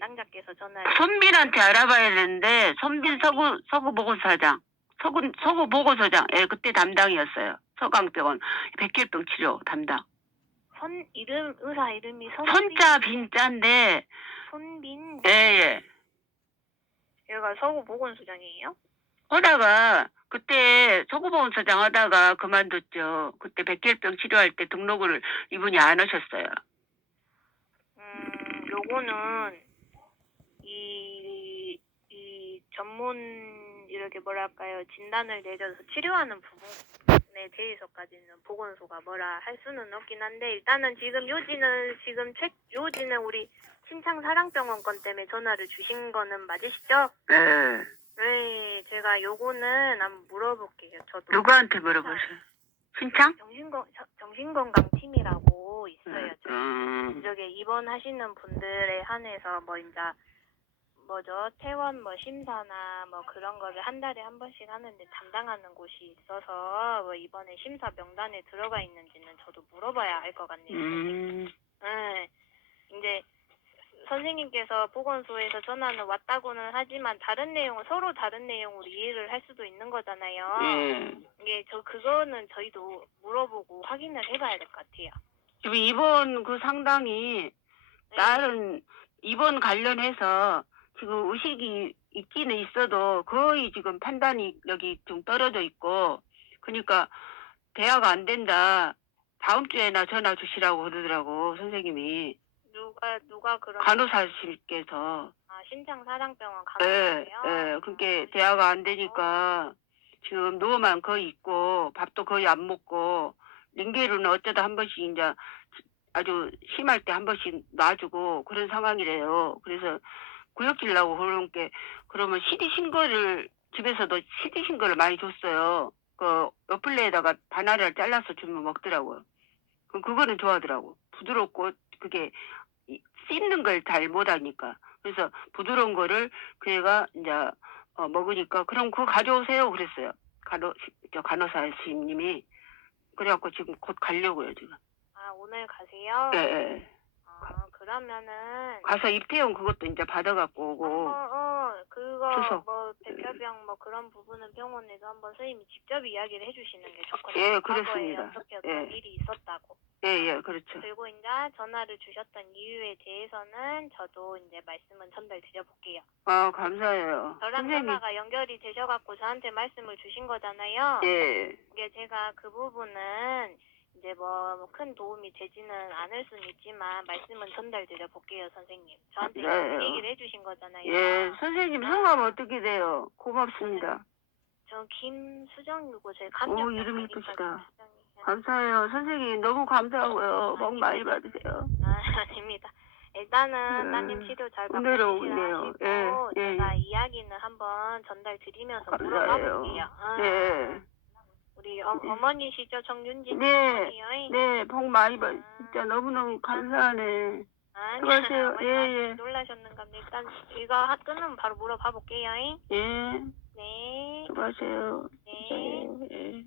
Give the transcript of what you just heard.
담당자께서 전화 손빈한테 알아봐야 되는데 손빈 서구 서구 보건사장 서구 서구 보건소장. 예 그때 담당이었어요. 서강병원 백혈병 치료 담당. 선 이름 의사 이름이 선 손자 빈자인데 손빈 예예. 얘가 서구 보건소장이에요? 하다가 그때 서구 보건소장 하다가 그만뒀죠. 그때 백혈병 치료할 때 등록을 이분이 안 하셨어요. 음, 요거는 이, 이 전문 이렇게 뭐랄까요 진단을 내려서 치료하는 부분에 대해서까지는 보건소가 뭐라 할 수는 없긴 한데 일단은 지금 요지는 지금 최 요지는 우리 신창 사랑병원 건 때문에 전화를 주신 거는 맞으시죠? 예 네, 제가 요거는 한번 물어볼게요. 저도 누구한테 물어보세요 신창 정신건 정신건강팀이라고 있어요. 음, 저기 입원하시는 분들에 한해서 뭐 이제 뭐죠 퇴원 뭐 심사나 뭐 그런 거를 한 달에 한 번씩 하는데 담당하는 곳이 있어서 뭐 이번에 심사 명단에 들어가 있는지는 저도 물어봐야 알 것 같네요. 음, 네. 이제 선생님께서 보건소에서 전화는 왔다고는 하지만 다른 내용은 서로 다른 내용으로 이해를 할 수도 있는 거잖아요. 예. 이게 저 그거는 저희도 물어보고 확인을 해봐야 될 것 같아요. 지금 이번 그 상당히 네. 다른 입원 관련해서 지금 의식이 있기는 있어도 거의 지금 판단력이 좀 떨어져 있고 그러니까 대화가 안 된다. 다음 주에나 전화 주시라고 그러더라고 선생님이 누가 누가 그런 간호사실께서 아 신창 사랑병원 예, 간호사예요. 예, 그게 대화가 안 되니까 지금 누워만 거의 있고 밥도 거의 안 먹고 링게루는 어쩌다 한 번씩 이제 아주 심할 때 한 번씩 놔주고 그런 상황이래요. 그래서 구역질 나고 그런 게 그러면 CD 신거를 집에서도 CD 신거를 많이 줬어요. 그 옆플레에다가 바나나를 잘라서 주면 먹더라고요. 그 그거는 좋아하더라고. 부드럽고 그게 이- 씹는 걸 잘 못하니까. 그래서 부드러운 거를 그 애가 이제 어, 먹으니까 그럼 그거 가져오세요 그랬어요. 간호 저 간호사 선생님이 그래갖고 지금 곧 가려고요 지금. 아 오늘 가세요? 아 그러면은 가서 입퇴원 그것도 이제 받아갖고 어, 오고. 어 그거 주소. 뭐 백혈병 뭐 그런 부분은 병원에서 한번 선생님이 직접 이야기를 해주시는 게 좋거든요. 예, 그렇습니다. 어떻게 어떤 예. 일이 있었다고. 예, 예, 그렇죠. 그리고 이제 전화를 주셨던 이유에 대해서는 저도 이제 말씀은 전달 드려볼게요. 아 감사해요. 저랑 선생님. 전화가 연결이 되셔갖고 저한테 말씀을 주신 거잖아요. 예. 이게 제가 그 부분은 이제 뭐 큰 도움이 되지는 않을 수는 있지만 말씀은 전달 드려 볼게요, 선생님. 저한테. 이렇게 얘기를 해주신 거잖아요. 예, 선생님 성함 어떻게 돼요? 고맙습니다. 저 김수정이고 제 오, 감정 이름 이쁘시다. 감사해요. 선생님 너무 감사하고요. 복 많이 받으세요. 아, 아닙니다. 일단은 음, 따님 치료 잘 받고. 계시라 예, 하시고 예, 제가 이야기는 한번 전달 드리면서 물어봐 감사해요. 볼게요. 아, 네. 우리 어, 어머니시죠, 정윤진 네, 어머니요? 네, 복 많이 받. 진짜 너무너무 감사하네. 아니, 수고하세요. 어머니 예, 많이 예. 놀라셨는가 보네. 일단 이거 하- 끊으면 바로 물어봐 볼게요. 예, 네, 수고하세요. 네. 예.